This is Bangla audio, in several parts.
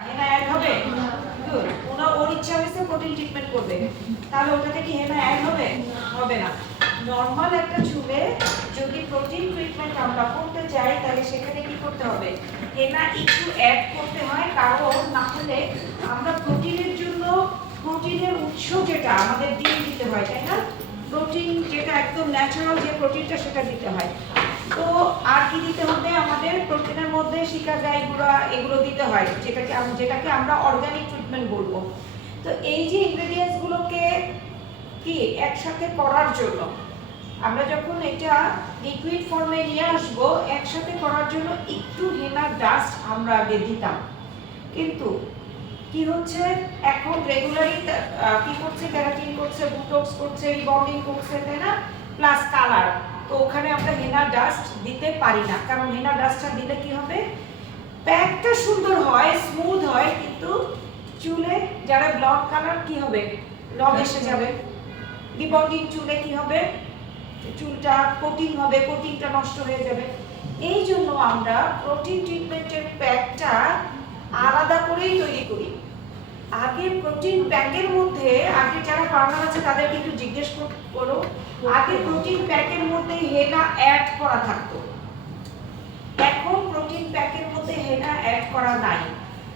হেনা অ্যাড হবে? গুড। ওর ইচ্ছা হয়েছে প্রোটিন ট্রিটমেন্ট করবে, তাহলে ওটাতে কি হেনা অ্যাড হবে? হবে না। নরমাল একটা চুলে যদি প্রোটিন ট্রিটমেন্ট আমরা করতে চাই তাহলে সেখানে কি করতে হবে? হেনা একটু অ্যাড করতে হয়, কারণ না হলে আমরা প্রোটিনের জন্য প্রোটিনের উৎস যেটা আমাদের ডিম দিতে হয়, তাই না? প্রোটিন যেটা একদম ন্যাচারাল যে প্রোটিনটা সেটা দিতে হয়। তো আর কি দিতে হবে? আমাদের প্রোটিনের মধ্যে শিকা গাই গুঁড়া এগুলো দিতে হয়, যেটাকে আমরা অর্গানিক ট্রিটমেন্ট বলবো। তো এই যে ইনগ্রেডিয়েন্টস গুলোকে কি একসাথে করার জন্য আমরা যখন এটা লিকুইড ফর্মে নিয়ে আসব, একসাথে করার জন্য একটু হেনা ডাস্ট আমরা আগে দিতাম। কিন্তু কি হচ্ছে, এখন রেগুলারই কি করছে, ক্যারাটিন করছে, বুটক্স করছে, রিবন্ডিং করছে, তাই না? Plus colour. তো ওখানে আমরা হেনা ডাস্ট দিতে পারি না, কারণ হেনা ডাস্টটা দিলে কি হবে, প্যাকটা সুন্দর হয়, স্মুথ হয়, কিন্তু চুলে যারা ব্লন্ড কালার কি হবে, রং এসে যাবে। রিবন্ডিং চুলে কি হবে, চুলটা কোটিং হবে, কোটিংটা নষ্ট হয়ে যাবে। এই জন্য আমরা প্রোটিন ট্রিটমেন্টের প্যাকটা আলাদা করেই তৈরি করি। আগে প্রোটিন প্যাকের মধ্যে, আগে যারা পার্লার আছে তাদের কিন্তু জিজ্ঞেস করো, আগে প্রোটিন প্যাকের মধ্যে হেনা অ্যাড করা থাকতো। এখন প্রোটিন প্যাকের মধ্যে হেনা অ্যাড করা নাই।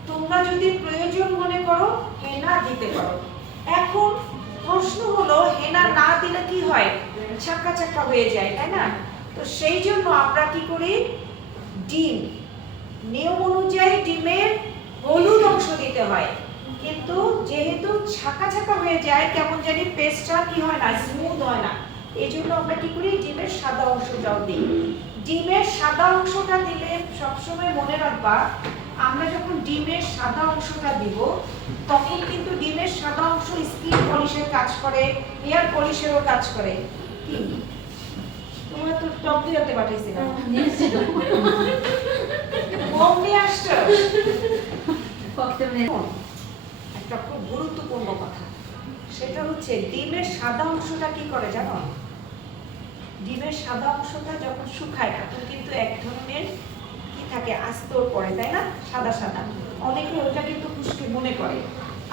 তোমরা যদি প্রয়োজন মনে করো হেনা দিতে পারো। এখন প্রশ্ন হলো, হেনা না দিলে কি হয়? চাকা চাকা হয়ে যায়, তাই না? তো সেই জন্য আমরা কি করি, ডিম, নিয়ম অনুযায়ী ডিমের হলুদ অংশ দিতে হয়, কিন্তু যেহেতু ছাকা ছাকা হয়ে যায়, কেমন জানি পেস্টটা কি হয় না, স্মুথ হয় না। এই জন্য আমরা কি করি, ডিমের সাদা অংশটাও দিই। ডিমের সাদা অংশটা দিলে সবসময় মনে রাখবা, আমরা যখন ডিমের সাদা অংশটা দিব, তখন কিন্তু ডিমের সাদা অংশ স্কিন পলিশের কাজ করে, হেয়ার পলিশেরও কাজ করে। কি তোমরা তো টপ দিয়ে পাঠাইছি না, কম নিয়ে আসছো। একটা খুব গুরুত্বপূর্ণ কথা, সেটা হচ্ছে ডিমের সাদা অংশটা কি করে জানো? ডিমের সাদা অংশটা যখন শুকায় তখন কিন্তু এক ধরনের কি থাকে, আস্তর পড়ে, তাই না? সাদা সাদা। অনেকে ওটা কিন্তু খুশকি মনে করে,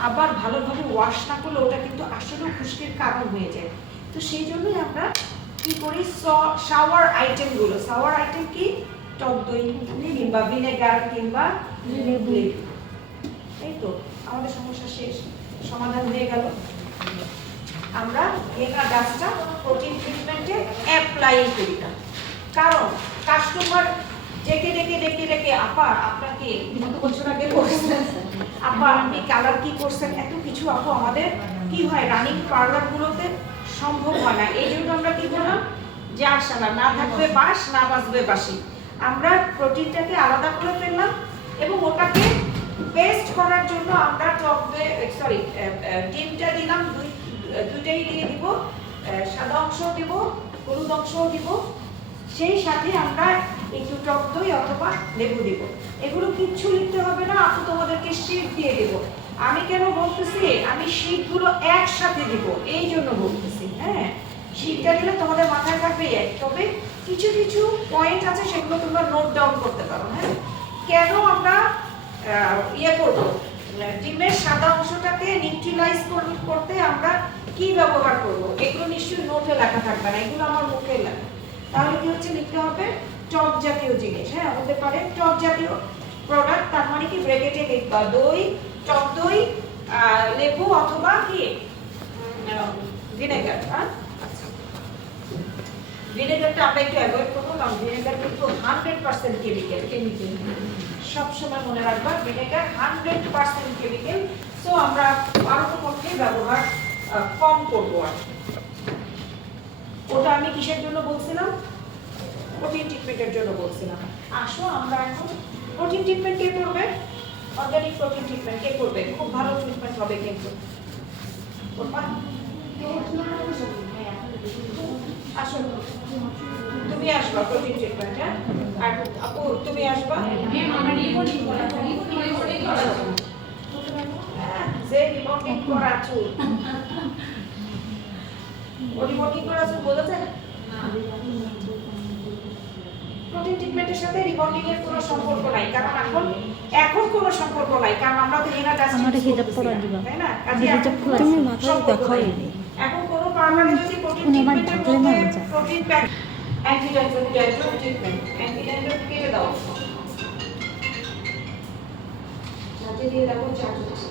আবার ভালোভাবে ওয়াশ না করলে ওটা কিন্তু আসলে খুশকির কারণ হয়ে যায়। তো সেই জন্যই আমরা কি করি, শাওয়ার আইটেমগুলো, শাওয়ার আইটেম কি, টক দই কিংবা ভিনেগার কিংবা লেবু, এই তো আমাদের সমস্যা শেষ, সমাধান হয়ে গেল। আমরা হেনা ডাস্টটা প্রোটিন ট্রিটমেন্টে অ্যাপ্লাই করি না, কারণ কাস্টমার ডেকে ডেকে ডেকে ডেকে, আপা আপনাকে কত বছর আগে করছেন, আপা আপনি কালার কি করছেন, এত কিছু আপু আমাদের কি হয় রানিং পার্লারগুলোতে সম্ভব হয় না। এই জন্য আমরা কি করলাম, যে আশালা না থাকবে বাস, না বাঁচবে বাসি, আমরা প্রোটিনটাকে আলাদা করে ফেললাম এবং ওটাকে পেস্ট করার জন্য আমরা ডিমটা দিলাম, দুইটাই দিয়ে দিব, সাদা অংশ দিব, হলুদ অংশও দিব, সেই সাথে আমরা একটু টক দই অথবা লেবু দিব। এগুলো কিচ্ছু লিখতে হবে না, আপু তোমাদেরকে শীট দিয়ে দেব। আমি কেন বলতেছি, আমি শীটগুলো একসাথে দিব এই জন্য বলতেছি। হ্যাঁ, শীটটা দিলে তোমাদের মাথায় থাকবে, তবে কিছু কিছু পয়েন্ট আছে সেগুলো তোমরা নোট ডাউন করতে পারো। হ্যাঁ, কেন আমরা করব, ডিমের সাদা অংশটাকে নিউট্রিলাইজ করতে আমরা কি ব্যবহার করব, এগুলো নিশ্চয়ই নোটে লেখা থাকবে না, এগুলো আমার মুখে লেখা। তাহলে কি হচ্ছে, লিখতে হবে টক জাতীয় জিনিস। হ্যাঁ, হতে পারে টক জাতীয় প্রোডাক্ট, তার মানে কি ব্র্যাকেটে লিখবা দই, টক দই, লেবু অথবা কি ভিনেগার। হ্যাঁ, আচ্ছা, ভিনেগারটা আমরা একটু অ্যাভয়েড করবো, কারণ ভিনেগার কিন্তু 100% কেমিক্যাল। সবসময় মনে রাখবা ভিনেগার 100% কেমিক্যাল। সো আমরা পারতপক্ষে ব্যবহার কম করবো। আর ওটা আমি কিসের জন্য বলছিলাম, প্রোটিন ট্রিটমেন্টের জন্য বলছিলাম। আসো আমরা এখন প্রোটিন ট্রিটমেন্ট কে করবে, অর্গানিক প্রোটিন ট্রিটমেন্ট কে করবে, খুব ভালো ট্রিটমেন্ট হবে কিন্তু। আসো তুমি আসবা প্রোটিন ট্রিটমেন্ট। হ্যাঁ, আর আপু তুমি আসবা, যে রিবন্ডিং করা চুল, রিবন্ডিং করা চুল বোঝাচ্ছে না। প্রোটিন ট্রিটমেন্টের সাথে রিবন্ডিং এর কোনো সম্পর্ক নাই, কারণ এখন এখন কোনো সম্পর্ক নাই, কারণ আমরা তো হেনা জাস্ট আমার হিজাব পরা দিবা, তাই না? তুমি মাথায় দেখাও এখন কোনো পার্লারে যদি প্রোটিন আমার ঢাকলে না যায় protein pack anti dandruff treatment, anti dandruff কেটে দাও, চার্জে দিয়ে দেখো চার্জ হচ্ছে।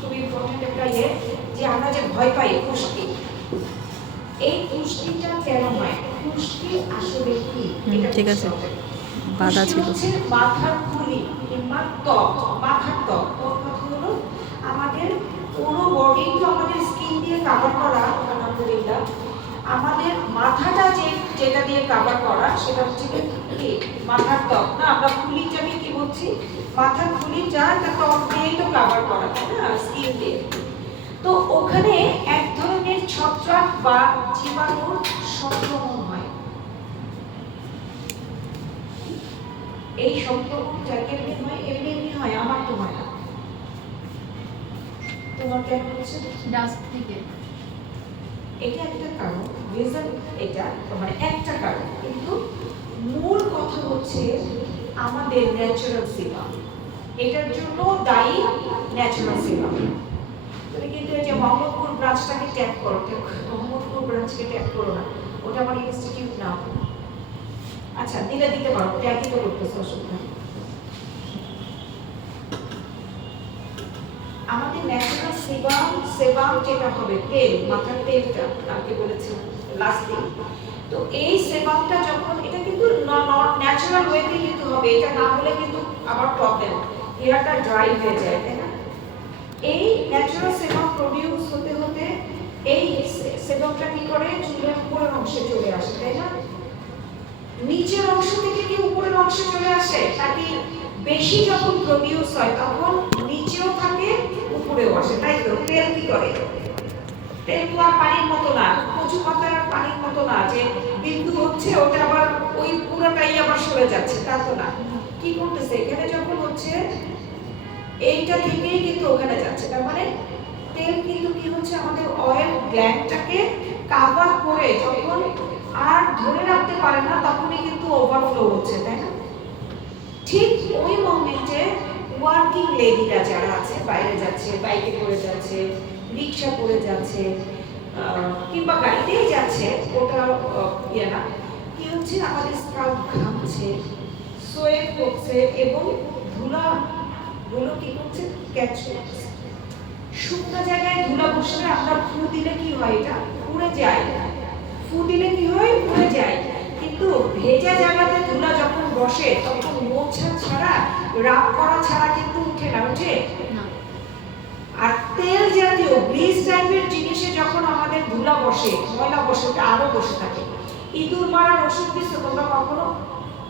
খুবই ইম্পর্টেন্ট একটা যে আমরা যে ভয় পাই খুশকি, এই খুশকিটা কেন হয়? খুশকি আসলে কি? এটা ঠিক আছে, বাধা ছিল মাথার খুলি কিংবা ত্বক, মাথার ত্বক হলো আমাদের পুরো বডি, তো আমাদের স্কিন দিয়ে কভার করা, আলহামদুলিল্লাহ আমাদের মাথাটা যেটা দিয়ে কভার করা সেটা হচ্ছে কি মাথার ত্বক না, আমরা খুলিটাকে কি বলছি মাথার খুলিটা, এটা ত্বক দিয়ে তো কভার করা, তাই না, স্কিন দিয়ে। তো ওখানে এক ধরনের ছত্রাক বা জীবাণুর সংক্রমণ হয়। এই সংক্রমণটা কেমনি হয়? এমনি হয়, আমার তো হয় না, তোমার কেমন হচ্ছে? ডাস্ট থেকে। এটা একটা কারণ, রিজন এটা মানে একটা কারণ, কিন্তু মূল কথা হচ্ছে আমাদের ন্যাচারাল সেবাম। এটার জন্য দায়ী ন্যাচারাল সেবাম। তুমি কিন্তু এই যে মোহাম্মদপুর ব্রাঞ্চটাকে ট্যাগ করো, মোহাম্মদপুর ব্রাঞ্চকে ট্যাগ করো না, ওটা আমার ইনস্টিটিউট না। আচ্ছা দিতে পারো, ট্যাগই তো করতেছো, অসুবিধা। আমাদের ন্যাচারাল সেবাম যেটা হবে তেল, মাথার তেলটা কালকে বলেছিলাম লাস্ট দিন, তো এই সেবামটা যখন, এটা কিন্তু ন্যাচারাল ওয়েতে কিন্তু হবে, এটা না হলে কিন্তু আবার প্রবলেম, হেয়ারটা ড্রাই হয়ে যায়, তাই না? এই ন্যাচারাল সেবাম প্রডিউস হতে হতে এই সেবামটা কি করে চুলের উপরের অংশে চলে আসে, তাই না? নিচের অংশ থেকে কি উপরের অংশে চলে আসে? নাকি বেশি যখন প্রডিউস হয় তখন নিচেও থাকে উপরেও আসে, তাই তো? তেল কি করে? তেল তো আর পানির মতো না, কচু পাতার পানির মতো না যে বিন্দু হচ্ছে ওটা আবার ওই পুরোটাই আবার সরে যাচ্ছে, তা তো না। কি করতেছে এখানে যখন হচ্ছে এইটা থেকেই কিন্তু ওখানে যাচ্ছে, তার মানে তেল কিন্তু কি হচ্ছে আমাদের অয়েল গ্ল্যান্ডটাকে কভার করে যখন আর ধরে রাখতে পারে না তখনই কিন্তু ওভারফ্লো হচ্ছে, তাই না? ঠিক ওই মোমেন্টে ওয়ার্কিং লেডিরা যারা আছে, বাইরে যাচ্ছে, বাইকে করে যাচ্ছে, রিক্সা করে যাচ্ছে, কিংবা গাড়িতেই যাচ্ছে, ওটা ইয়ে না, কি হচ্ছে আমাদের স্কাল্প ঘামছে, সোয়েট করছে এবং ধুলা গুলো কি করছে ক্যাচ করছে। শুকনো জায়গায় ধুলা বসলে আমরা ফু দিলে কি হয়? এটা উড়ে যায়, ফু দিলে কি হয়? উড়ে যায়। কিন্তু ভেজা জায়গাতে ধুলা যখন বসে তখন মোছা ছাড়া, রাব করা ছাড়া কিন্তু উঠে না, উঠে না। আর তেল জাতীয় গ্রিস টাইপের জিনিসে যখন আমাদের ধুলা বসে, ময়লা বসে, ওটা আরো বসে থাকে। ইঁদুর মারার ওষুধ দিচ্ছ তোমরা কখনো?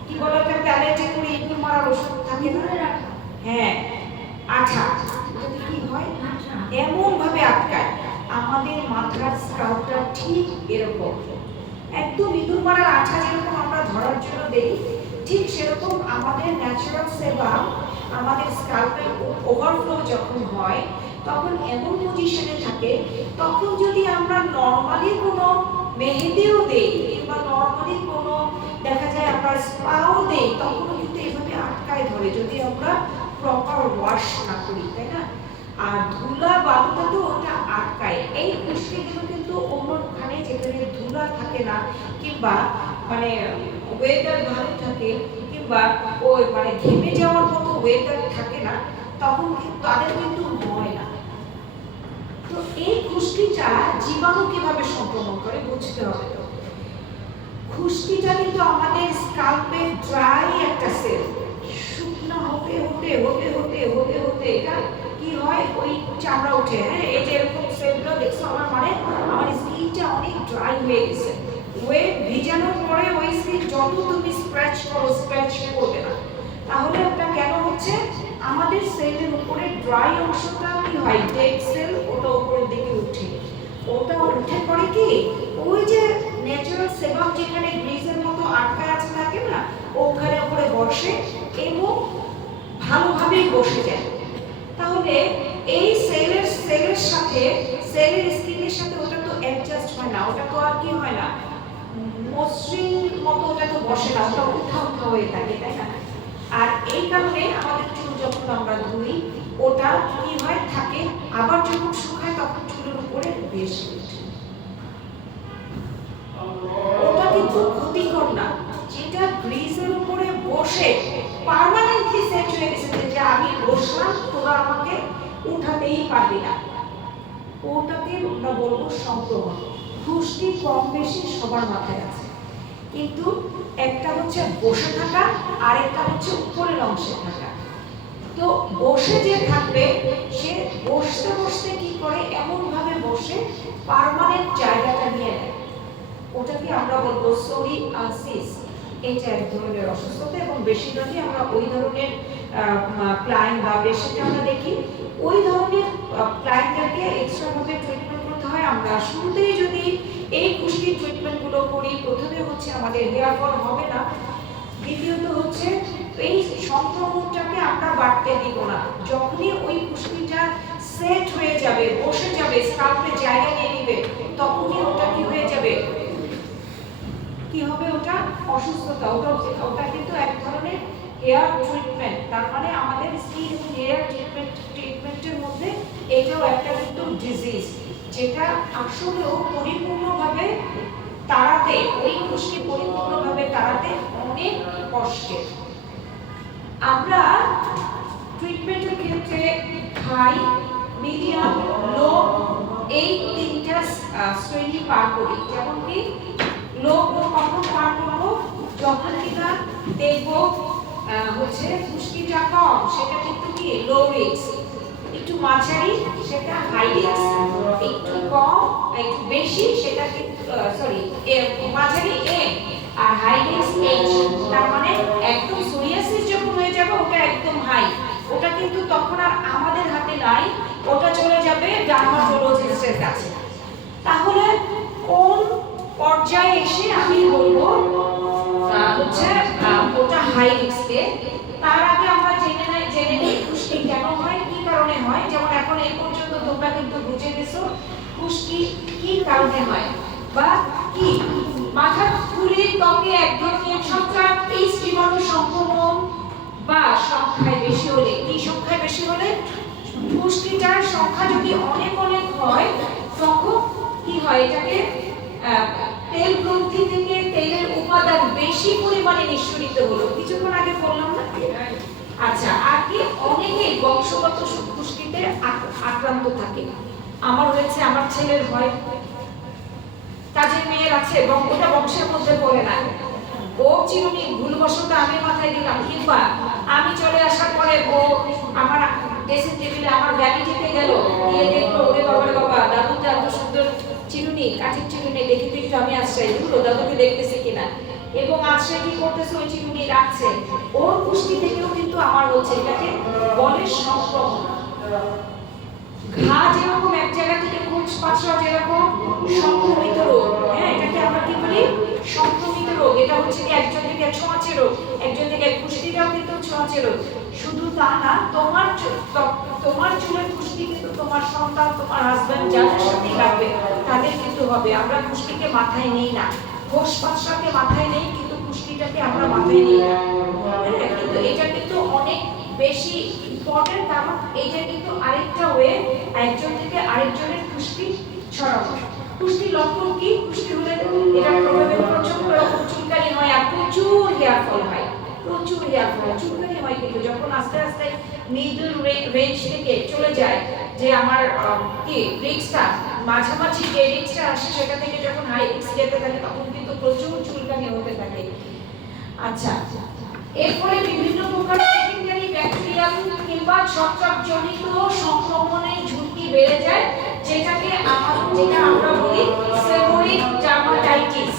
কি বলে ওটা, ট্যাবলেটে করে ইঁদুর মারার ওষুধ থাকে না? হ্যাঁ, আঠা, যদি কি হয় এমন ভাবে আটকায় আমাদের মাথার স্কাল্পটা ঠিক এরকম, একদম ইঁদুর মারার আঠা যেরকম আমরা ধরার জন্য দেই, ঠিক সেরকম আমাদের ন্যাচারাল সেবাম আমাদের স্কাল্পে ওভারফ্লো যখন হয় তখন এমন পজিশনে থাকে, তখন যদি আমরা নরমালি কোনো মেহেদিও দেই কিংবা নরমালি কোনো দেখা যায় আমরা স্পাও দেই, তখনও কিন্তু এভাবে আটকায় ধরে যদি আমরা প্রপার ওয়াশ না করি, তাই না? আর ধুলা বালুটা তো ওটা আটকায়। এই পুষ্টিগুলো কিন্তু অন্যখানে যেখানে ধুলা থাকে না কিংবা মানে ওয়েদার ভালো থাকে কিংবা ওই মানে ঘেমে যাওয়ার মতো ওয়েদার থাকে না, তখন কিন্তু তাদের কিন্তু হয় না। তো এই খুশকিটা জীবাণু কিভাবে সংক্রমণ করে বুঝতে হবে। তো খুশকিটা কিন্তু আমাদের স্কাল্পে ড্রাই একটা সেল, শুকনো হতে হতে হতে হতে হতে হতে এটা কি হয়, ওই চামড়া উঠে, হ্যাঁ এই যে এরকম সেলগুলো দেখছো আমার, মানে আমার স্কিনটা অনেক ড্রাই হয়ে গেছে। ওয়েট ভিজানোর পরে ওই স্কিন যত তুমি স্ক্র্যাচ করো, স্ক্র্যাচ করবে না। তাহলে ওটা কেন হচ্ছে? আমাদের সেলের উপরে ড্রাই অংশটা কি হয়, ডেড সেল, ওটা উপরের দিকে উঠে, ওটা উঠে পড়ে কি ওই যে ন্যাচারাল সেবাম যেখানে গ্রিজের মতো আটকায় আছে থাকে না, ওখানে উপরে বসে এবং ভালোভাবেই বসে যায়। তাহলে এই সেলের সাথে, সেলের স্কিনের সাথে ওটা তো অ্যাডজাস্ট হয় না, ওটা তো আর কি হয় না, মসৃণ মতো ওটা তো বসে না, ওটা উঠা উঠা হয়ে থাকে, তাই না? আর এই কারণে আমাদের চুল যখন আমরা ধুই ওটা কি হয় থাকে, আবার যখন শুকায় তখন চুলের উপরে বেশি ওঠে। ওটা কিন্তু ক্ষতিকর না, যেটা গ্রিজের উপরে বসে পার্মানেন্টলি সেট হয়ে গেছে যে আমি বসলাম তোরা আমাকে উঠাতেই পারবি না, ওটাকে আমরা বলবো সংক্রমণ। খুশকি কম বেশি সবার মাথায় আছে, কিন্তু একটা হচ্ছে বসে থাকা আর একটা হচ্ছে উপরের অংশে থাকা। তো বসে যে থাকবে সে বসতে বসতে কি করে এমন ভাবে বসে পার্মানেন্ট জায়গাটা নিয়ে নেয়, ওটাকে আমরা বলবো সোরিয়াসিস। এটা এক ধরনের অসুস্থতা এবং বেশিরভাগই আমরা ওই ধরনের ক্লায়েন্ট বা পেশেন্টে আমরা দেখি ওই ধরনের ক্লায়েন্টদেরকে এক্সট্রা ভাবে ট্রিটমেন্ট করতে হয়। আমরা শুরুতেই যদি এই খুশকির ট্রিটমেন্টগুলো করি, প্রথমে হচ্ছে আমাদের হেয়ার ফল হবে না, দ্বিতীয়ত হচ্ছে এই সংক্রমণটাকে আমরা বাড়তে দিব না। যখনই ওই খুশকিটা সেট হয়ে যাবে, বসে যাবে, স্কাল্পে জায়গা নিয়ে নেবে, তখনই ওটা কি হয়ে যাবে, কি হবে, ওটা অসুস্থতা। ওটা কিন্তু এক ধরনের হেয়ার ট্রিটমেন্ট, তার মানে আমাদের স্কিন হেয়ার ট্রিটমেন্টের মধ্যে এটাও একটা কিন্তু ডিজিজ, যেটা আসলেও পরিপূর্ণভাবে তাড়াতে, ওই খুশকি পরিপূর্ণভাবে তাড়াতে অনেক কষ্টের। আমরা ট্রিটমেন্টের ক্ষেত্রে হাই, মিডিয়াম, লো এই তিনটা শ্রেণী পার করি। যেমন কি লো কখন পার করবো, যখন কিনা দেখবো হচ্ছে খুশকিটা কম, সেটা কিন্তু কি লো রিস্ক, একটু মাঝারি সেটা হাই রিস্ক, একটু কম একটু বেশি সেটা কিন্তু সরি মাঝারি এ, আর হাই রিস্ক এইচ। তার মানে একদম সোরিয়াসিস যখন হয়ে যাবে ওটা একদম হাই, ওটা কিন্তু তখন আর আমাদের হাতে নাই, ওটা চলে যাবে ডার্মাটোলজিস্টের কাছে। তাহলে কোন পর্যায়ে এসে আমি বলবো হচ্ছে ওটা হাই রিস্কে, তার আগে আমরা জেনে নিই খুশকি কেন হয়, কি কারণে হয়। যেমন এখন এই পর্যন্ত তোমরা কিন্তু বুঝে গেছো খুশকি কি কারণে হয়, বা কি মাথার খুলির ত্বকে এক ধরনের সংখ্যা তেইশ জীবাণু সংক্রমণ বা সংখ্যায় বেশি হলে, কি সংখ্যায় বেশি হলে, খুশকিটার সংখ্যা যদি অনেক অনেক হয় তখন কি হয়, এটাকে তেল গ্রন্থি থেকে তেলের উপাদান বেশি পরিমাণে নিঃসরিত হলো, কিছুক্ষণ আগে বললাম না। আচ্ছা, আর কি অনেকে বংশগত খুশকিতে আক্রান্ত থাকে, আমার হয়েছে, আমার ছেলের হয়, কাজের মেয়ের আছে এবং ওটা বংশের মধ্যে পড়ে না, ও চিরুনি ভুলবশত আমি মাথায় দিলাম, কিংবা আমি চলে আসার পরে ও আমার ড্রেসিং টেবিলে আমার ভ্যানিটিতে গেল, গিয়ে দেখলো ওরে বাবার বাবা দাদুতে এত সুন্দর চিরুনি, কাঠের চিরুনি, দেখি তো একটু আমি আশ্রয় দিল দাদুকে দেখতেছি কিনা, এবং আশ্রয় কি করতেছে ওই চিরুনি রাখছে, ওর খুশকি থেকেও কিন্তু আমার হচ্ছে, এটাকে বলে সংক্রমণ। ঘা যেরকম এক জায়গা থেকে কোষ পাঁচরা যেরকম সংক্রমিত রোগ, হ্যাঁ এটাকে আমরা কি বলি, সংক্রমিত রোগ। এটা হচ্ছে কি একজন থেকে ছোঁয়াচে রোগ, একজন থেকে খুশকিটাও কিন্তু ছোঁয়াচে রোগ। শুধু তা না, তোমার চুলের খুশকি কিন্তু তোমার সন্তান, তোমার হাজবেন্ড যাদের সাথে লাগবে তাদের কিন্তু হবে। আমরা খুশকিকে মাথায় নেই না, কোষ পাঁচরাকে মাথায় নেই, কিন্তু খুশকিটাকে আমরা মাথায় নেই না, হ্যাঁ, কিন্তু এটা কিন্তু অনেক বেশি ইম্পর্টেন্ট, কারণ এটা কিন্তু আরেকটা ওয়ে একজন থেকে আরেকজনের খুশকি ছড়ানো। খুশকির লক্ষণ কি, খুশকি হলে এটা প্রভাবে প্রচন্ড রকম চুলকানি হয় আর প্রচুর হেয়ার ফল হয়, প্রচুর হেয়ার ফল চুলকানি হয়, কিন্তু যখন আস্তে আস্তে মিডল রেঞ্জ থেকে চলে যায়, যে আমার কি রিস্কটা মাঝামাঝি যে রিস্কটা আসে সেটা থেকে যখন হাই রিস্ক যেতে থাকে তখন কিন্তু প্রচুর চুলকানি হতে থাকে। আচ্ছা, এরপরে বিভিন্ন প্রকার সেকেন্ডারি ব্যাকটেরিয়াল কিংবা ছত্রাকজনিত সংক্রমণের ঝুঁকি বেড়ে যায়, যেটা আমরা বলি সেবোরিক ডার্মাটাইটিস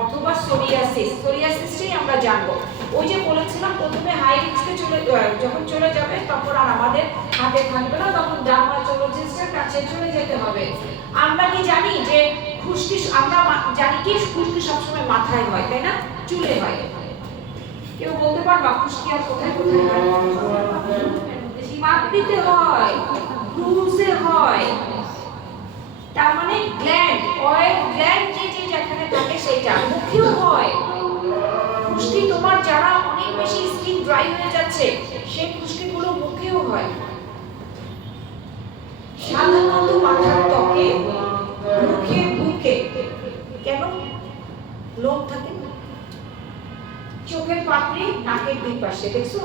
অথবা সোরিয়াসিস। সোরিয়াসিসটাই আমরা জানবো, ওই যে বলেছিলাম প্রথমে হাই রিস্কে যখন চলে যাবে তখন আর আমাদের হাতে থাকবে না, তখন ডার্মাটোলজিস্টের কাছে চলে যেতে হবে। আমরা কি জানি যে খুশকি, আমরা জানি কি খুশকি সবসময় মাথায় হয়, তাই না, চুলে হয়। কেউ বলতে পারবা খুশকি আর কোথায় কোথায় হয়? পাপড়িতে হয়, ব্রুজে হয়, তার মানে গ্ল্যান্ড, অয়েল গ্ল্যান্ড যে যেখানে থাকে সেটা মুখেও হয়। খুশকি তোমার যারা অনেক বেশি স্কিন ড্রাই হয়ে যাচ্ছে সেই খুশকিগুলো মুখেও হয়। সাধারণত মাথার ত্বকে, মুখে, বুকে কেন লোম থাকে, চোখের পাপড়ি, নাকের দুই পাশে দেখছো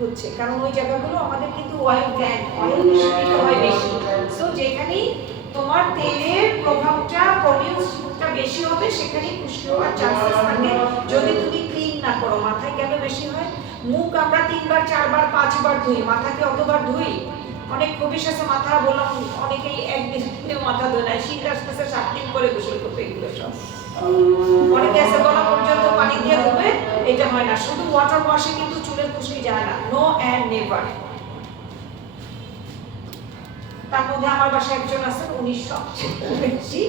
হচ্ছে, কারণ ওই জায়গাগুলো আমাদের কিন্তু অয়েল গ্ল্যান্ড, অয়েল নিঃসৃত হয় বেশি। সো যেখানেই তোমার তেলের প্রভাবটা প্রডিউসটা বেশি হবে সেখানেই খুশকি হওয়ার চান্সেস থাকে যদি তুমি ক্লিন না করো। মাথায় কেন বেশি হয়? মুখ আমরা 3 বার 4 বার 5 বার ধুই, মাথাকে অতবার ধুই? অনেক কবির সাথে মাথা বললাম, অনেকেই একদিনে মাথা ধোয় না, শীত আসতেছে 7 দিন পরে গোসল করতে, এগুলো সব অনেকে আছে গলা পর্যন্ত পানি দিয়ে ধুবে, এটা হয় না। শুধু ওয়াটার ওয়াশে কিন্তু চুলের খুশকি যায় না, নো অ্যান্ড নেভার। তার মধ্যে আমার বাসায় একজন আছে, উনি সবচেয়ে বেশি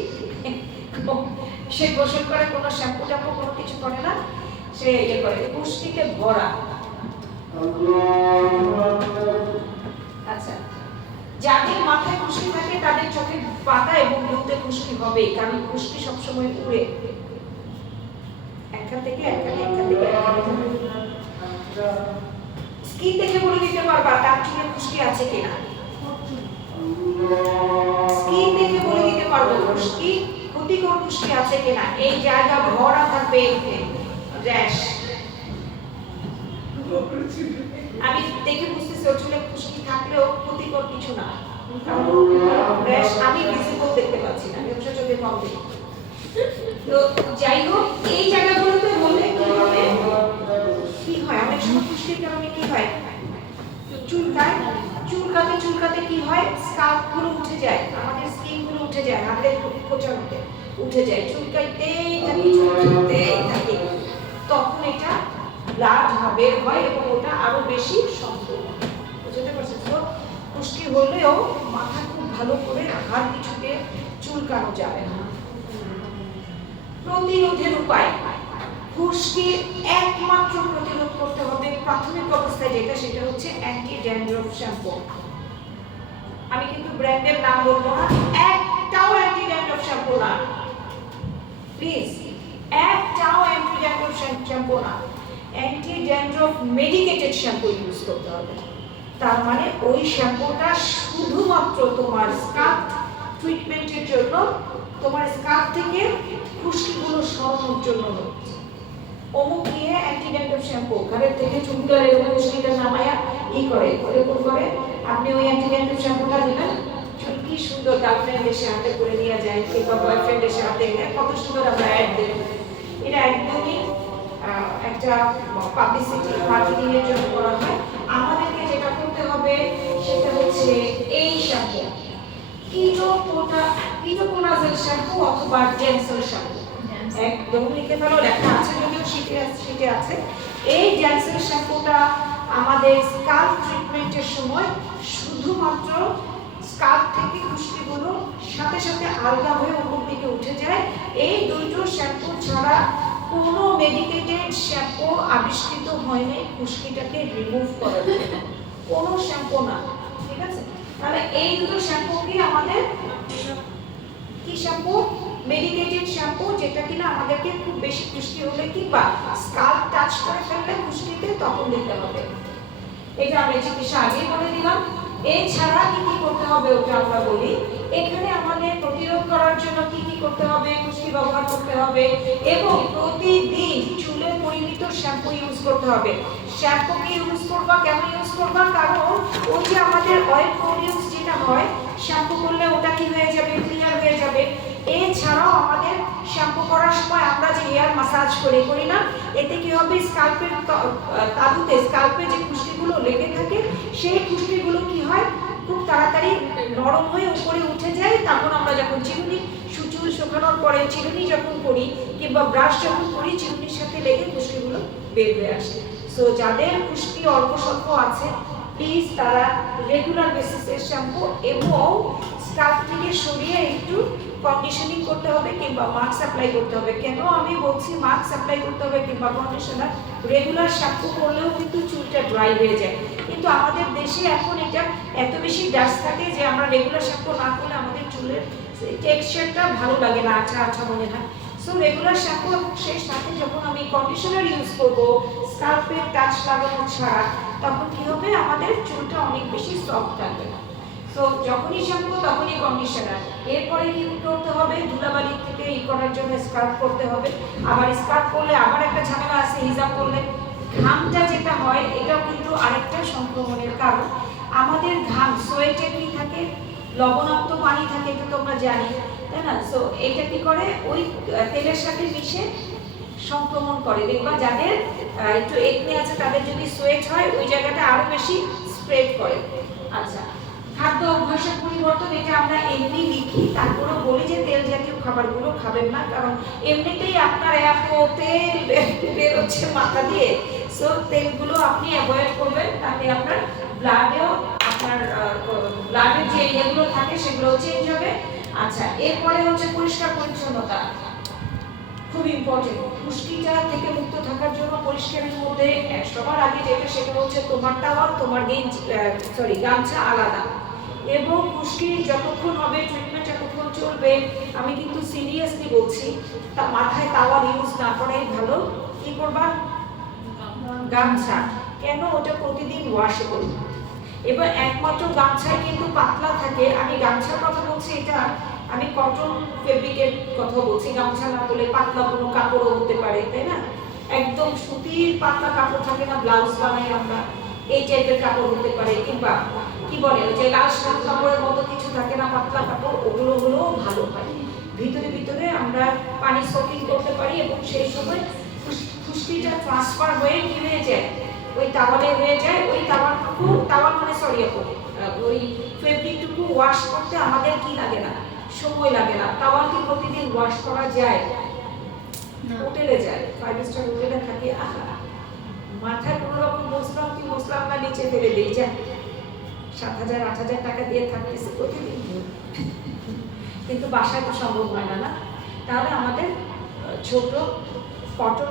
সে গোসল করে, কোনো শ্যাম্পু ট্যাম্পু কোনো কিছু করে না, সে ইয়ে করে খুশকিতে ভরা। আচ্ছা, যাদের মাথায় খুশকি থাকে তাদের চোখের পাতা এবং মুখে খুশকি হবেই, কারণ খুশকি সবসময় উড়ে একখান থেকে একখানে, একখান থেকে একখানে। স্কিন দেখে বলে দিতে পারবা তার চুলে খুশকি আছে কিনা? স্কিন দেখে বলে দিতে পারবো খুশকি, ক্ষতিকর খুশকি আছে কিনা। এই জায়গা ভরা থাকবে র্যাশ, আমি দেখে বুঝতেছি ওর চুলে খুশকি থাকলেও ক্ষতিকর কিছু না, র্যাশ আমি ভিজিবল দেখতে পাচ্ছি না, আমি অবশ্য চোখে কম দেখি। তো যাই হোক, এই জায়গাগুলোতে বললে কি হবে, কি হয় অনেক সময় খুশকির কারণে কি হয়, চুলকায়, চুলকাতে চুলকাতে কি হয়, স্কাল্প গুলো উঠে যায়, আমাদের স্কিন গুলো উঠে যায়, হাতের খোঁচার মধ্যে উঠে যায়, চুলকাইতেই থাকি, চুলকাইতেই থাকি, তখন এটা ব্লাড বের হয় এবং ওটা আরো বেশি সম্পূর্ণ। বুঝতে পারছেন? তো খুশকি হলেও মাথা খুব ভালো করে হাত কিছুতে চুলকানো যাবে না। প্রতিরোধের উপায়, খুশকির একমাত্র প্রতিরোধ করতে হবে প্রাথমিক অবস্থায় যেটা, সেটা হচ্ছে অ্যান্টি ড্যান্ড্রফ শ্যাম্পু। আমি কিন্তু ব্র্যান্ডের নাম বলবো না, একটাও অ্যান্টি ড্যান্ড্রফ শ্যাম্পু না, প্লিজ, একটাও অ্যান্টি ড্যান্ড্রফ শ্যাম্পু না, anti dandruff medicated shampoo use করতে হবে। তার মানে ওই শ্যাম্পুটা শুধুমাত্র তোমার স্কাল্প ট্রিটমেন্টের জন্য, তোমার স্কাল্প থেকে খুশকিগুলো সরানোর জন্য হচ্ছে। অমুক নিয়ে অ্যান্টি ড্যান্ড্রফ শ্যাম্পু ঘরের থেকে চুলকালে খুশকিটা নামায়া করে এরকম করে আপনি ওই অ্যান্টি ড্যান্ড্রফ শ্যাম্পুটা দিবেন, চুল কি সুন্দর গার্লফ্রেন্ড এসে হাতে করে নিয়ে যায় কিংবা বয়ফ্রেন্ড এসে হাতে কত সুন্দর আমরা অ্যাড দেবেন। এটা একদমই একটা পাবলিসিটি মার্কেটিং এর জন্য করা হয়। আমাদেরকে যেটা করতে হবে সেটা হচ্ছে এই শ্যাম্পু, কিটোকোনাজল শ্যাম্পু অথবা জেন্সেল শ্যাম্পু, একদম লিখে ফেলো, লেখা আছে যদিও শীটে আছে। এই জেন্সেল শ্যাম্পুটা আমাদের স্কাল্প ট্রিটমেন্টের সময় শুধুমাত্র স্কাল্প থেকে খুশকিগুলো সাথে সাথে আলগা হয়ে উপর দিকে উঠে যায়। এই দুটো শ্যাম্পু ছাড়া কোনো মেডিকেটেড শ্যাম্পু আবিষ্কৃত হয়নি খুশকিটাকে রিমুভ করার জন্য, কোনো শ্যাম্পু না, ঠিক আছে? তাহলে এই দুটো শ্যাম্পু কি আমাদের কি শ্যাম্পু, মেডিকেটেড শ্যাম্পু, যেটা কিনা আমাদেরকে খুব বেশি খুশকি হলে কিংবা স্কাল্প টাচ করে ফেললে খুশকিতে তখন দিতে হবে। এটা আমি চিকিৎসা আগেই বলে দিলাম। এছাড়া কি কি করতে হবে ওটা আমরা বলি। এখানে আমাদের প্রতিরোধ করার জন্য কি কি করতে হবে, খুশকি ব্যবহার করতে হবে এবং প্রতিদিন চুলে পরিমিত শ্যাম্পু ইউজ করতে হবে। শ্যাম্পু কি ইউজ করবা, কেন ইউজ করবা, কারণ ওই যে আমাদের অয়েল প্রডিউস যেটা হয় শ্যাম্পু করলে ওটা কি হয়ে যাবে, ক্লিয়ার হয়ে যাবে। এছাড়াও আমাদের শ্যাম্পু করার সময় আমরা যে হেয়ার ম্যাসাজ করি না, এতে কি হবে, স্কাল্পের তালুতে স্কাল্পে যে খুশকিগুলো লেগে থাকে সেই খুশকিগুলো কি হয় খুব তাড়াতাড়ি নরম হয়ে উপরে উঠে যায়। তখন আমরা যখন চিরুনি চুল শুকানোর পরে চিরুনি যখন করি কিংবা ব্রাশ যখন করি, চিরুনির সাথে লেগে খুশকিগুলো বের হয়ে আসে। সো যাদের খুশকি অল্প স্বল্প আছে প্লিজ তারা রেগুলার বেসিসে শ্যাম্পু এবং স্কাল্প থেকে সরিয়ে একটু কন্ডিশনিং করতে হবে কিংবা মাস্ক অ্যাপ্লাই করতে হবে। কেন আমি বলছি মাস্ক অ্যাপ্লাই করতে হবে কিংবা কন্ডিশনার, রেগুলার শ্যাম্পু করলেও কিন্তু চুলটা ড্রাই হয়ে যায়। কিন্তু আমাদের দেশে এখন এটা এত বেশি ডাস্ট থাকে যে আমরা রেগুলার শ্যাম্পু না করলে আমাদের চুলের টেক্সচারটা ভালো লাগে না, আচ্ছা আচ্ছা মনে হয়। সো রেগুলার শ্যাম্পু এবং সেই সাথে যখন আমি কন্ডিশনার ইউজ করব স্কাল্পে টাচ লাগানো ছাড়া, তখন কি হবে আমাদের চুলটা অনেক বেশি সফট থাকবে। সো যখনই শ্যাম্পু তখনই কন্ডিশনার, এরপরে কি করতে হবে, ধুলাবালি থেকে ই করার জন্য স্কার্ফ করতে হবে। আবার স্কার্ফ করলে আবার একটা ঝামেলা আছে, হিজাব করলে ঘামটা যেটা হয় এটাও কিন্তু আরেকটা সংক্রমণের কারণ। আমাদের ঘাম সোয়েটে কি থাকে, লবণাক্ত পানি থাকে, এটা তোমরা জানি তাই না? সো এটা কি করে ওই তেলের সাথে মিশে সংক্রমণ করে। দেখবা যাদের একটু একনে আছে তাদের যদি সোয়েট হয় ওই জায়গাটা আরো বেশি স্প্রেড করে। আচ্ছা, খাদ্য অভ্যাসের পরিবর্তন, এটা আমরা এমনি লিখি, তারপরে বলি যে তেল জাতীয় খাবারগুলো খাবেন না, কারণ এমনিতেই আপনার এত তেল বেরোচ্ছে মাথা দিয়ে। সো তেলগুলো আপনি অ্যাভয়েড করবেন, তাতে আপনার ব্লাডেও আপনার ব্লাডের যে ইয়েগুলো থাকে সেগুলো চেঞ্জ হবে। আচ্ছা, এরপরে হচ্ছে পরিষ্কার পরিচ্ছন্নতা, খুব ইম্পর্টেন্ট। পুষ্টিটা থেকে মুক্ত থাকার জন্য পরিষ্কারের মধ্যে সবার আগে যেটা সেটা হচ্ছে তোমার টাওয়াল, তোমার গামছা আলাদা। এবং পুষ্টি যতক্ষণ হবে, ট্রিটমেন্ট যতক্ষণ চলবে, আমি কিন্তু সিরিয়াসলি বলছি, তা মাথায় টাওয়াল ইউজ না করাই ভালো। কি করবা? গামছা। কেন? ওটা প্রতিদিন ওয়াশ করি। এবার একমাত্র গামছায় কিন্তু পাতলা থাকে, আমি গামছার কথা বলছি, এটা আমি কটন ফেব্রিকের কথা বলছি, গামছা না বলে পাতলা কোনো কাপড়ও হতে পারে, তাই না? একদম সুতির পাতলা কাপড় থাকে না, ব্লাউজ বানাই আমরা, এই টাইপের কাপড় হতে পারে, কিংবা কি বলে ওই যে লাল শাক কাপড়ের মতো কিছু থাকে না, পাতলা কাপড়, ওগুলো হলেও ভালো হয়। ভিতরে ভিতরে আমরা পানি সোকিং করতে পারি এবং সেই সময় পুষ্টিটা ট্রান্সফার হয়ে কি হয়ে যায়, ওই টাওয়ালে হয়ে যায়। ওই টাওয়াল মানে ওই ফেব্রিকটুকু ওয়াশ করতে আমাদের কি লাগে না, সময় লাগে না। টাওয়াল কি প্রতিদিন ওয়াশ করা যায়? হোটেলে যায়, 5 স্টার হোটেলে থাকে, মাথায় কোনো রকম বসলাম না, নিচে ফেলে দিই, যা 7,000 8,000 টাকা দিয়ে থাকতেছে প্রতিদিন, কিন্তু বাসায় তো সম্ভব হয় না। তাহলে আমাদের ছোট কটন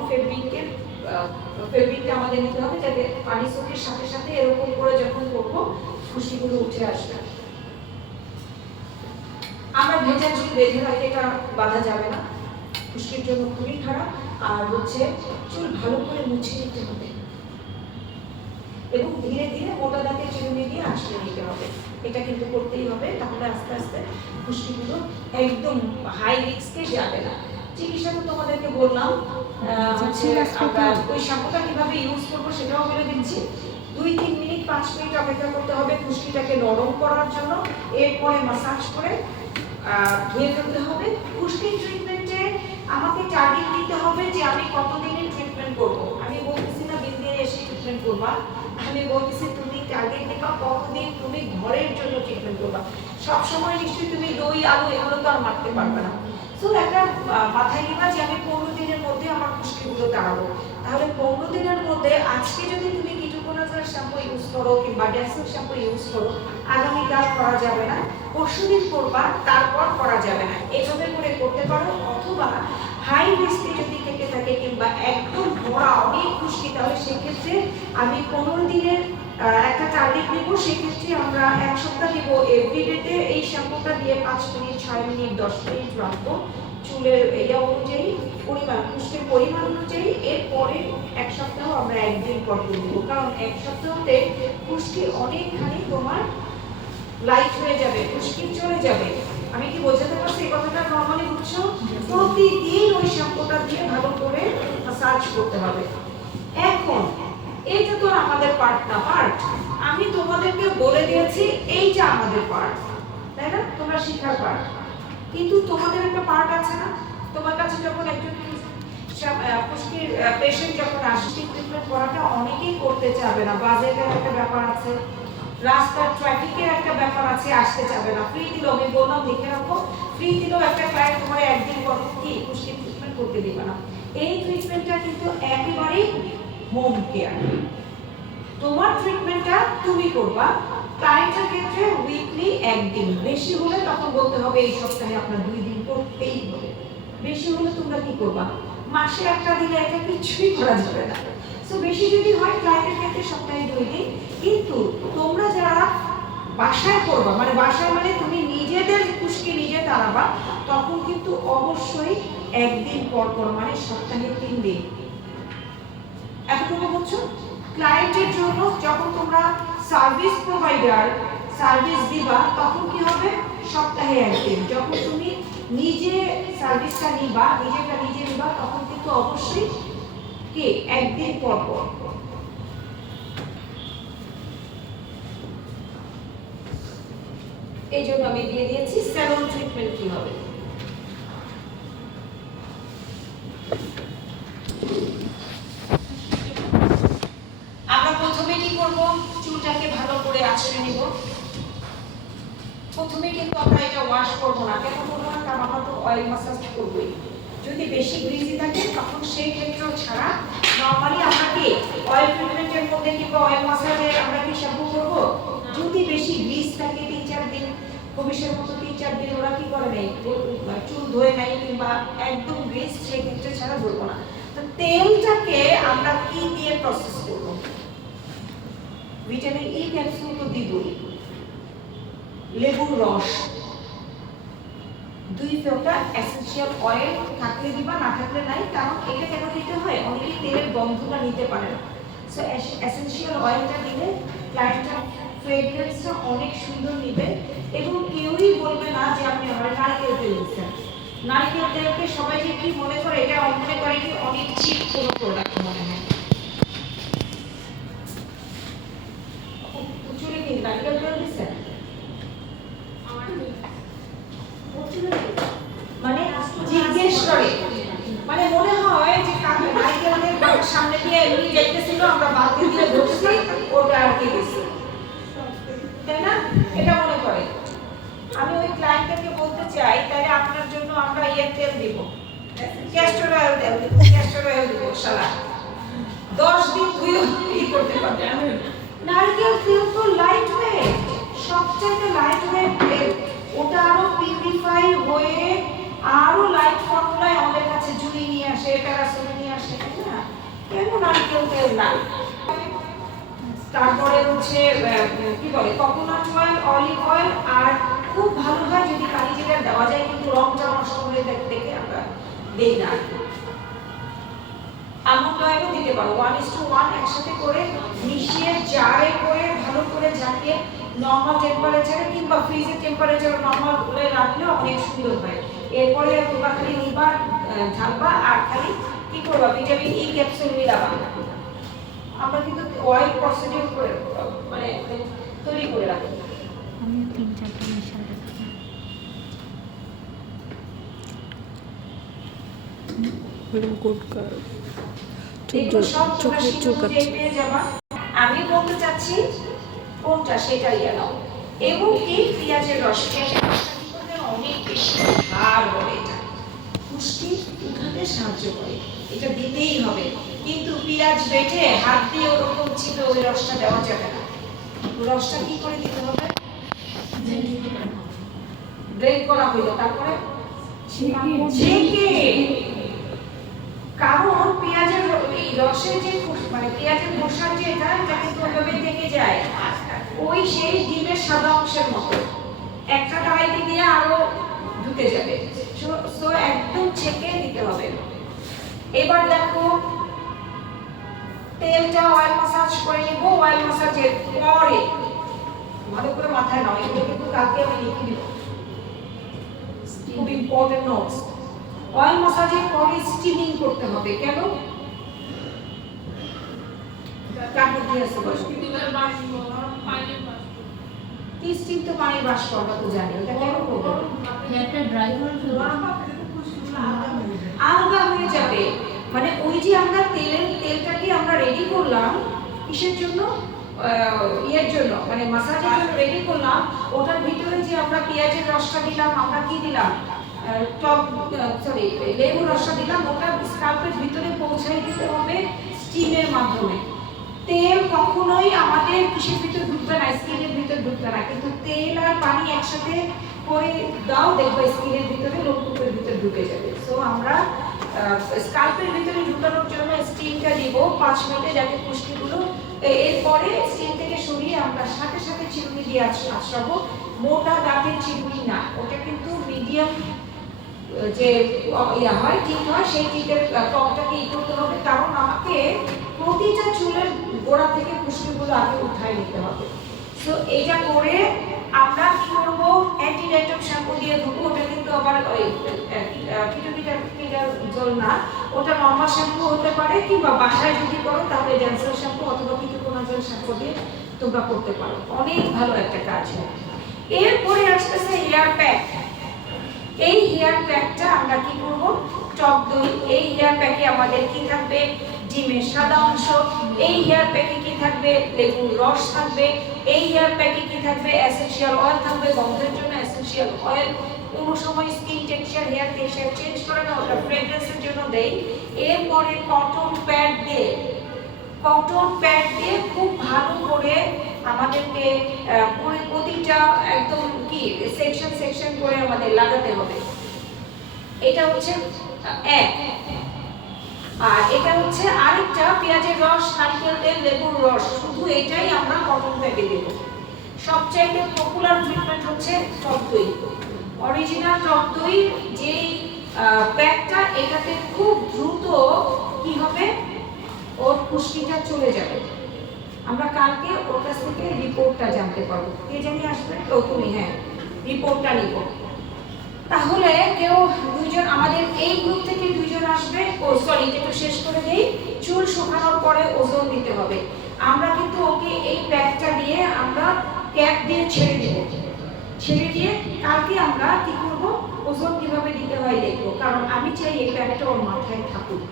ফেব্রিকটা আমাদের নিতে হবে, যাতে পানি সোকের সাথে সাথে এরকম করে যখন করবো খুশিগুলো উঠে আসবে। আমরা ভেজা চুল বেঁধে রাখি, এটা বাঁধা যাবে না, খুশকির জন্য খুবই খারাপ। আর হচ্ছে চুল ভালো করে মুছে নিতে হবে এবং ধীরে ধীরে মোটা দাঁতের চিরুনি দিয়ে আঁচড়ে নিতে হবে, এটা কিন্তু করতেই হবে, তাহলে আস্তে আস্তে খুশকিগুলো একদম হাই রিস্কে যাবে না। চিকিৎসা তো তোমাদেরকে বললাম, ওই শ্যাম্পুটা কিভাবে ইউজ করবো সেটাও বলে দিচ্ছি। 2-3 মিনিট 5 মিনিট অপেক্ষা করতে হবে খুশকিটাকে নরম করার জন্য, এরপরে মাসাজ করে ধুয়ে ফেলতে হবে। খুশকির ট্রিটমেন্টে আমাকে টার্গেট দিতে হবে যে আমি কতদিনের ট্রিটমেন্ট করব। আমি বলতেছি না দিন দিয়ে এসে ট্রিটমেন্ট করবা, আমি বলতেছি তুমি টার্গেট দিবা কতদিন তুমি ঘরের জন্য ট্রিটমেন্ট করবা। সবসময় নিশ্চয়ই তুমি দই আলু এগুলো তো আর মারতে পারবে না। সো একটা মাথায় নিবা যে আমি 15 দিনের মধ্যে আমার খুশকিগুলো তাড়াবো। তাহলে 15 দিনের মধ্যে আজকে যদি তুমি কিটোকোনাজল শ্যাম্পু ইউজ করো কিংবা ড্যাসেল শ্যাম্পু ইউজ করো, আগামীকাল করা যাবে না, পরশুদিন করবা, তারপর করা যাবে না। এভাবে করে করতে পারো। অথবা হাই রিস্কে যদি থেকে থাকে কিংবা একদম ভরা অনেক খুশকি, তাহলে সেক্ষেত্রে আমি 15 দিনের একটা টার্গেট নেব। সেক্ষেত্রে আমরা 1 সপ্তাহ নেব, এভরিডেতে এই শ্যাম্পুটা দিয়ে 5 মিনিট 6 মিনিট 10 মিনিট রাখবো চুলের এই অনুযায়ী, পরিমাণ খুশকির পরিমাণ অনুযায়ী। এরপরে 1 সপ্তাহ আমরা একদিন পর করবো, কারণ 1 সপ্তাহতে খুশকি অনেকখানি তোমার লাইট হয়ে যাবে, খুশকি চলে যাবে। আমি কি বোঝাতে পারছি এই কথাটা? নরমালি বুঝছো? প্রতিদিন ওই শ্যাম্পুটা দিয়ে ভালো করে মাসাজ করতে হবে। এখন এইটা তো আমাদের পার্ট না, পার্ট আমি তোমাদেরকে বলে দিয়েছি, এইটা আমাদের পার্ট, তাই না? তোমরা শিখার পার্ট, কিন্তু তোমাদের একটা পার্ট আছে না? তোমার কাছে যখন একজন খুশকির পেশেন্ট যখন আসে, ট্রিটমেন্ট করাটা অনেকেই করতে চাবে না, বাজেটের একটা ব্যাপার আছে, রাস্তার ট্রাফিকের একটা ব্যাপার আছে, আসতে চাবে না। ফ্রি দিল, আমি বললাম লিখে রাখো, ফ্রি দিল একটা ক্লায়েন্ট তোমার একদিন পর কি খুশকির ট্রিটমেন্ট করতে দিবে না। এই ট্রিটমেন্টটা কিন্তু একেবারেই হোম কেয়ার, তোমার ট্রিটমেন্টটা তুমি করবা। ক্লায়েন্টের ক্ষেত্রে উইকলি একদিন, বেশি হলে তখন বলতে হবে এই সপ্তাহে আপনার 2 দিন করতেই হবে। বেশি হলে তোমরা কি করবা? মাসে একটা দিলে এটা কিছুই করা যাবে না। সো বেশি যদি হয় ক্লায়েন্টের ক্ষেত্রে সপ্তাহে 2 দিন। কিন্তু তোমরা যারা বাসায় করবা, মানে বাসায় মানে তুমি নিজেদের খুশকি নিজে তাড়াবা, তখন কিন্তু অবশ্যই একদিন পর পর, মানে সপ্তাহে 3 দিন। এতটুকু বুঝছো? ক্লায়েন্টের জন্য যখন তোমরা সার্ভিস প্রোভাইডার সার্ভিস দিবা তখন কি হবে? সপ্তাহে একদিন। যখন তুমি নিজে সার্ভিসটা নিবা, নিজেটা নিজে নিবা, তখন কিন্তু অবশ্যই কি একদিন পর পর। এই জন্য আমি দিয়ে দিয়েছি স্যালন ট্রিটমেন্ট কি হবে। আমরা প্রথমে কি করব? চুলটাকে ভালো করে আঁচড়ে নিব। প্রথমে কিন্তু আমরা এটা ওয়াশ করব না। কেন করব না? কারণ আমরা তো অয়েল ম্যাসাজ করবই। যদি বেশি গ্রিজি থাকে তখন সেই ক্ষেত্রেও ছাড়া নরমালি আমরা কি অয়েল ট্রিটমেন্টের মধ্যে কিংবা অয়েল ম্যাসাজে আমরা কি শ্যাম্পু করব? যদি বেশি গ্রিজ থাকে 3-4 দিন, ভবিষ্যতের মতো 3-4 দিন ওরা কি করে নেই, চুল ধুয়ে নেয় কিংবা একদম গ্রিজ, সেই ক্ষেত্রে ছাড়া ধরবো না। তো তেলটাকে আমরা কি দিয়ে প্রসেস করব? ভিটামিন ই ক্যাপসুল তো দিবই, লেবুর রস, 2 ফোঁটা এসেনশিয়াল অয়েল থাকলে দিবা, না থাকলে নাই। কারণ এটা কেন দিতে হয়? অনেকেই তেলের গন্ধটা নিতে পারে না। সো এসেনশিয়াল অয়েলটা দিলে ক্লায়েন্টটা ফ্রেগরেন্সটা অনেক সুন্দর নিবে এবং কেউই বলবে না যে আপনি আমার নারকেল তেল দিচ্ছেন। নারকেল তেলকে সবাই যে কি মনে করে, এটা মনে করে কি অনেক চিপ কোনো প্রোডাক্ট মনে হয়। চুলে কি নারকেল তেল দিচ্ছেন? মানে জিজ্ঞেস করে, মানে মনে হয় যে নারকেলের বাড়ির সামনে দিয়ে এমনি দেখতেছিল, আমরা বালতি দিয়ে ধরছি, ওটা আর কি গেছে, তাই না? এটা মনে করে। আমি ওই ক্লায়েন্টকে বলতে চাই, তাহলে আপনার জন্য আমরা তেল দিব, ক্যাস্টর অয়েল দেব, ক্যাস্টর অয়েল দিব, সারা 10 দিন ধুয়ে কি করতে পারবে। নারকেল তেল তো লাইট ওয়েট, সবচেয়ে লাইট ওয়েট তেল। ওটা আরো পিউরিফাই হয়ে আরো লাইট ফর্মুলায় আমাদের কাছে জুড়ি নিয়ে আসে, প্যারাসোল নিয়ে আসে, তাই না? কেন নারকেল তেল না? তারপরে হচ্ছে কি বলে, কোকোনাট অয়েল, অলিভ অয়েল, আর খুব ভালো হয় যদি কালি যেটা দেওয়া যায়, কিন্তু রংটা নষ্ট হয়ে দেখে আমরা দেই না। আমন্ড অয়েলও দিতে পারো, 1:1 একসাথে করে মিশিয়ে জারে করে ভালো করে ঝাঁকিয়ে নরমাল টেম্পারেচারে কিংবা ফ্রিজের টেম্পারেচারে নরমাল করে রাখলেও অনেক সুন্দর হয়। এরপরে তোমরা খালি নিবা, ঢালবা, আর খালি কি করবা, ভিটামিন ই ক্যাপসুল মিলাবা। আমরা কিন্তু অয়েল প্রসিডিউর করে মানে তৈরি করে রাখি। আমি 3-4টা মিশাবো। আমি বলতে চাচ্ছি কোনটা সেটা ইয়ে নাও। এবং কি পেঁয়াজের রস, অনেক বেশি ভার বলে, এটা পুষ্টি উঠাতে সাহায্য করে, এটা দিতেই হবে। কিন্তু পেঁয়াজ বেটে হাত দিয়ে ওরকম ছিল ওই রসটা দেওয়া যাবে না। রসটা কি করে দিতে হবে? ব্লেন্ড করা হইলো, তারপরে ছেঁকে। কারণ পেঁয়াজের এই রসের যে মানে পেঁয়াজের খোসার যে এটা কিন্তু ওইভাবে থেকে যায়, ওই সেই ডিমের সাদা অংশের মতো একটা কড়াইতে দিয়ে আরো ঢুকে যাবে। সো একদম ছেঁকে দিতে হবে। এবার দেখো তেলটা অয়েল ম্যাসাজ করে নিব। অয়েল ম্যাসাজের পরে ভালো করে মাথায় নাও, এগুলো কিন্তু কালকে আমি লিখে দিব, খুব ইম্পর্টেন্ট নোটস। অয়েল ম্যাসাজের পরে স্টিমিং করতে হবে। কেন? স্টিম তো পানির বাষ্প, আমরা তো জানি। এটা কেন করবো? আলগা হয়ে যাবে। মানে ওই যে আমরা তেলটাকে আমরা রেডি করলাম কিসের জন্য? ইয়ের জন্য, মানে মাসাজের জন্য রেডি করলাম। ওটার ভিতরে যে আমরা পেঁয়াজের রসটা দিলাম, আমরা কি দিলাম, লেবুর রসটা দিলাম, ওটা স্কাল্পের ভিতরে পৌঁছাই দিতে হবে স্টিমের মাধ্যমে। তেল কখনোই আমাদের কিসের ভিতর ঢুকবে না, স্কিনের ভিতর ঢুকবে না। কিন্তু তেল আর পানি একসাথে করে দাও, দেখবে স্কিনের ভিতরে, লোমকূপের ভিতরে ঢুকে যাবে। সো আমরা স্কাল্পের ভিতরে ঢুকানোর জন্য স্টিমটা দিব 5 মিনিটে, যাতে পুষ্টিগুলো। এরপরে স্টিম থেকে সরিয়ে আমরা সাথে সাথে চিরুনি দিয়ে আঁচড়াবো। মোটা দাঁতের চিরুনি না, ওটা কিন্তু মিডিয়াম যে ইয়া হয় ঠিক হয় সেই টিকের টকটাকে ই করতে হবে, কারণ আমাকে প্রতিটা চুলের গোড়া থেকে খুশকিগুলো আগে উঠায় নিতে হবে। তো এটা করে আমরা কি করব, অ্যান্টিডেন্টাম শ্যাম্পু দিয়ে ধুবো। ওটা কিন্তু আবার ওই ফিটোপিটার জল না, ওটা নরমাল শ্যাম্পু হতে পারে, কিংবা বাসায় যদি করো তাহলে ড্যান্সার শ্যাম্পু অথবা কিটোকোনাজল শ্যাম্পু দিয়ে তোমরা করতে পারো, অনেক ভালো একটা কাজ হয়। এরপরে আসতেছে হেয়ার প্যাক। এই হেয়ার প্যাকটা আমরা কি করব, টক দই। এই হেয়ার প্যাকে আমাদের কি থাকবে, ডিমের সাদা অংশ। এই হেয়ার প্যাকে কি থাকবে, লেবুর রস থাকবে। এই হেয়ার প্যাকে কি থাকবে, এসেনশিয়াল অয়েল থাকবে, গন্ধের জন্য এসেনশিয়াল অয়েল। কোনো সময় skin texture, hair texture change করে না, ওটা ফ্রেগ্রেন্সের জন্য দেই। এরপরে কটন প্যাড দিয়ে খুব ভালো করে আমাদেরকে প্রতিটা একদম কি সেকশন করে আমাদের লাগাতে হবে। এটা হচ্ছে এক। আর এটা হচ্ছে আরেকটা, পেঁয়াজের রস, নারকেল তেল, লেবুর রস, শুধু এটাই আমরা কটন প্যাকে দেব। সবচেয়ে পপুলার ট্রিটমেন্ট হচ্ছে টক দই। অরিজিনাল টক দই যে প্যাকটা, এটাতে খুব দ্রুত কি হবে, ওর খুশকিটা চলে যাবে। আমরা কালকে ওর কাছ থেকে রিপোর্টটা জানতে পারবো। কে জানি আসবে, ও তুমি, হ্যাঁ, রিপোর্টটা নিব। তাহলে কেউ দুইজন, আমাদের এই গ্রুপ থেকে দুইজন আসবে। ও সরি, একটু শেষ করে দেই। চুল শুকানোর পরে ওজন দিতে হবে। আমরা কিন্তু ওকে এই প্যাকটা দিয়ে আমরা ক্যাপ দিয়ে ছেড়ে দেব। ছেড়ে দিয়ে কালকে আমরা কি করব, ওজন কিভাবে দিতে হয় দেখবো। কারণ আমি চাই এই প্যাকটা ওর মাথায় থাকুক,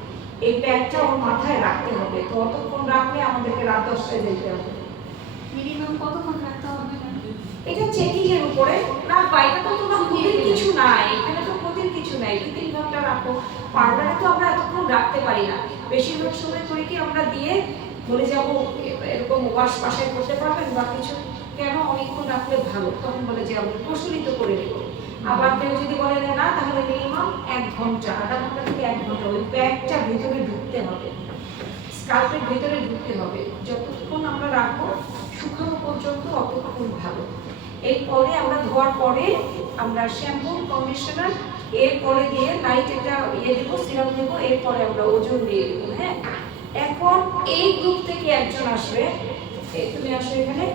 এই প্যাকটা ওর মাথায় রাখতে হবে। তো অতক্ষণ রাখলে আমাদেরকে রাত 10টায় যেতে হবে। মিনিমাম কতক্ষণ রাখতে হবে? এটা চেকিং এর উপরে না, বাইরে তো তোমার ক্ষতির কিছু নাই, এখানে তো ক্ষতির কিছু নাই। 2-3 ঘন্টা রাখো। পার্লারে তো আমরা এতক্ষণ রাখতে পারি না। বেশিরভাগ সময় করি কি, আমরা দিয়ে বলে যাব এরকম ওয়াশ বাসায় করতে পারবেন বা কিছু, কেন অনেকক্ষণ রাখলে ভালো, তখন বলে যে আমরা প্রচলিত করে দেব। আবার কেউ যদি বলে না, তাহলে মিনিমাম 1 ঘন্টা, আধা ঘন্টা থেকে 1 ঘন্টা ওই প্যাকটা ভিতরে ঢুকতে হবে, স্কাল্পের ভিতরে ঢুকতে হবে। যতক্ষণ আমরা রাখবো শুকানো পর্যন্ত অতক্ষণ ভালো। এরপরে আমরা ধোয়ার পরে আমরা শ্যাম্পু, কন্ডিশনার, এরপরে দিয়ে লাইট একটা দেবো, সিরাম দেবো, এরপরে আমরা ওজন দিয়ে দেবো। হ্যাঁ, এখন এই গ্রুপ থেকে একজন আসবে, তুমি আসো এখানে।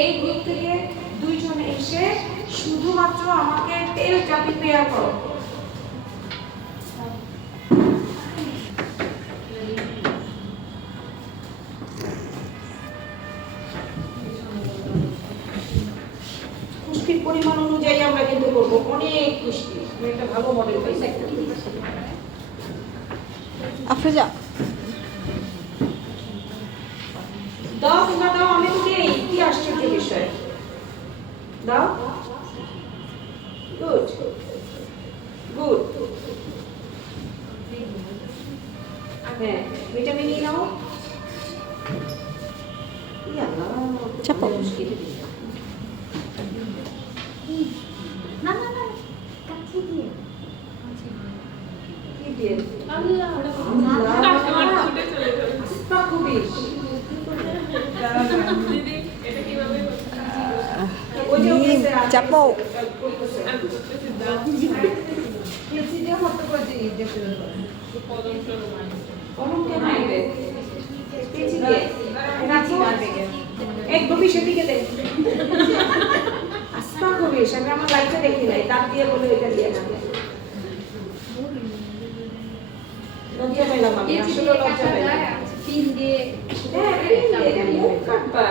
এই গ্রুপ থেকে দুইজন এসে শুধুমাত্র আমাকে তেলটা প্রিপেয়ার করো। খুশকির পরিমাণ অনুযায়ী আমরা কিন্তু করবো, অনেক খুশকি। আমি একটা ভালো মডেল পাইছি। আফরোজা দাও, তোমরা দাও, আমি তো দেই। কি আশ্চর্য বিষয়, দাও। Good good. হ্যাঁ, ভিটামিন ই নাও। চাপো। না না না, কাছে দিয়ে কি দিয়ে? আল্লাহ খুবই চাপো। আমার লাইফে দেখি নাই, দাঁত দিয়ে বলে এটা দিয়ে না লজ্জা পেলাম আমি, আসলে লজ্জা পেলাম। পিন দিয়ে এটা মুখ কাটবা।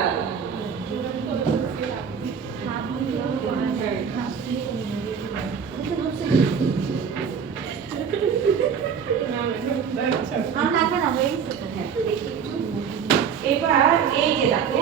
এবার এই যে দেখো,